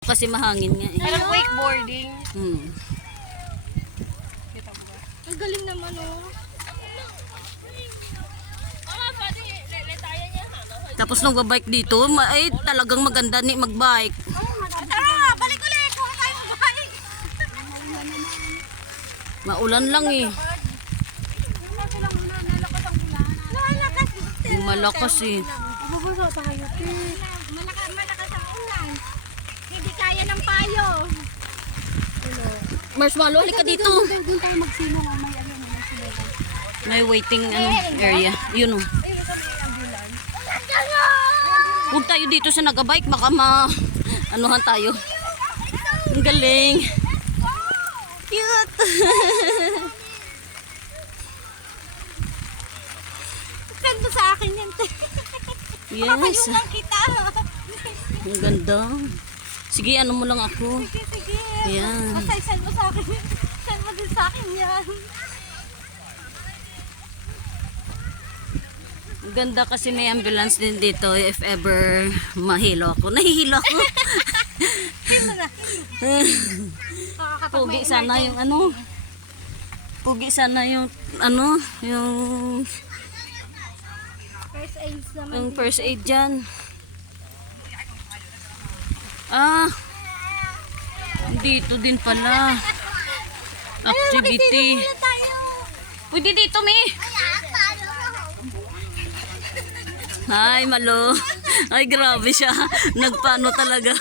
Kasi mahangin nga eh. Parang wakeboarding. Kita mo ba? Ang galing naman oh. Tapos nung babike dito, ay talagang maganda ni magbike. Tara, balik ulit. Huwag tayo magbalik. Maulan lang eh. Malakas eh. Mababasa tayo. Malakas ang ulan. Hindi kaya ng payo. Marshmallow, halika dito. Doon tayo magsino. May ano naman sila. May waiting area. Yun oh. Huwag tayo dito sa nagabike, baka anuhan tayo. Ang galing. Cute. Ganda sa akin yan. Yes. Pakayungan kita. Ang ganda. Sige, ano mo lang ako. Sige. Ayan. Basta send mo sa akin. Send mo din sa akin yan. Ang ganda kasi may ambulance din dito if ever mahilo ako. Nahihilo ako. Pugi sana yung ano. Pugi sana yung ano, yung First aid naman. yung first aid dyan. Ah, dito din pala. Activity. Tayo. Pwede dito, Mi. Hi, Malo. Ay, grabe siya. Nagpano talaga.